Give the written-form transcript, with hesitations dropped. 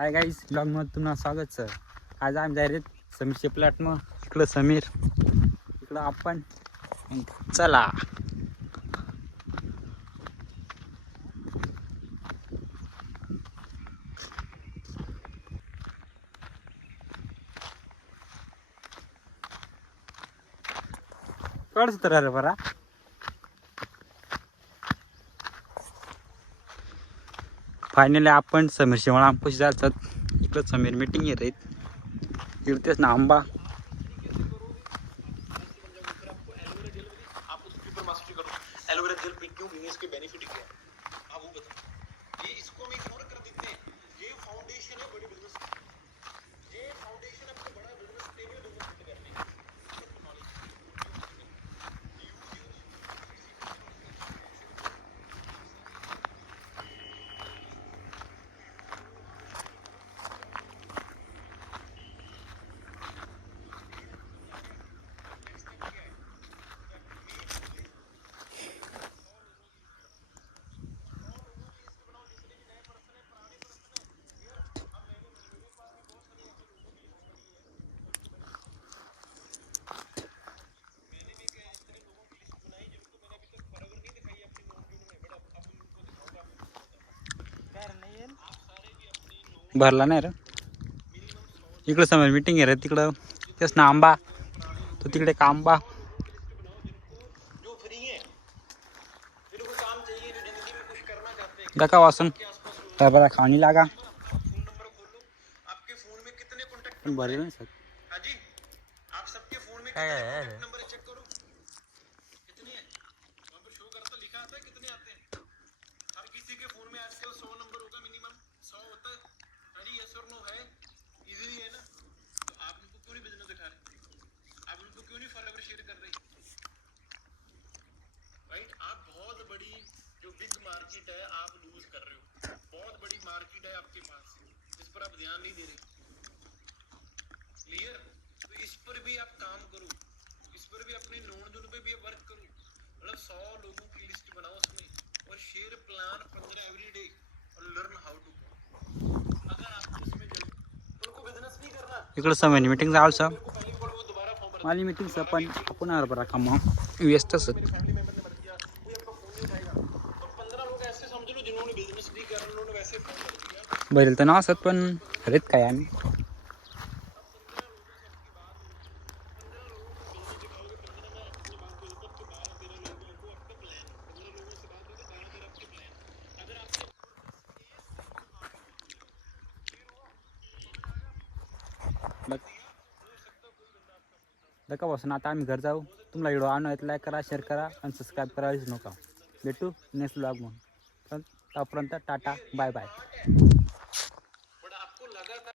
Hi guys, ब्लॉगमध्ये तुम्हाला स्वागत सर. आज आम्ही डायरेक्ट समीरच्या प्लॅटनं. इकडं समीर, इकडं आपण. चला कळच तर अरे बरा. फायनली आपण समीरशी मला आमपाशी जायचं. इकडं समीर मीटिंग येत आहेत. इकडतेच ना आंबा. भरला नाही रे. इकडं समोर मीटिंग आहे रे. तिकडं तेच ना आंबा. तो तिकडे का आंबा. डका वासून बरा खाणी लागा. भरले नाही सर. काय मार्केट है, आप लूज कर रहे हो. बहुत बड़ी मार्केट है आपके पास, जिस पर आप ध्यान नहीं दे रहे. क्लियर? तो इस पर भी आप काम करो, इस पर भी अपने नोन जोन पे भी वर्क करो. मतलब 100 लोगों की लिस्ट बनाओ उसमें और शेयर प्लान 15 एवरी डे और लर्न हाउ टू. अगर आप इसमें उनको बिजनेस नहीं करना. इकडं समय मीटिंग जायचं. माझी मीटिंग पण आपण बरा काम व्यस्त असत. बैल तर नाव असत पण हरेत काय आम्ही. दकापासून आता आम्ही घर जाऊ. तुम्हाला व्हिडिओ आणत लाईक करा, शेअर करा आणि सबस्क्राईब करायलाच नका. भेटू नेक्स्ट ब्लॉग म्हणून. तोपर्यंत टाटा, बाय बाय.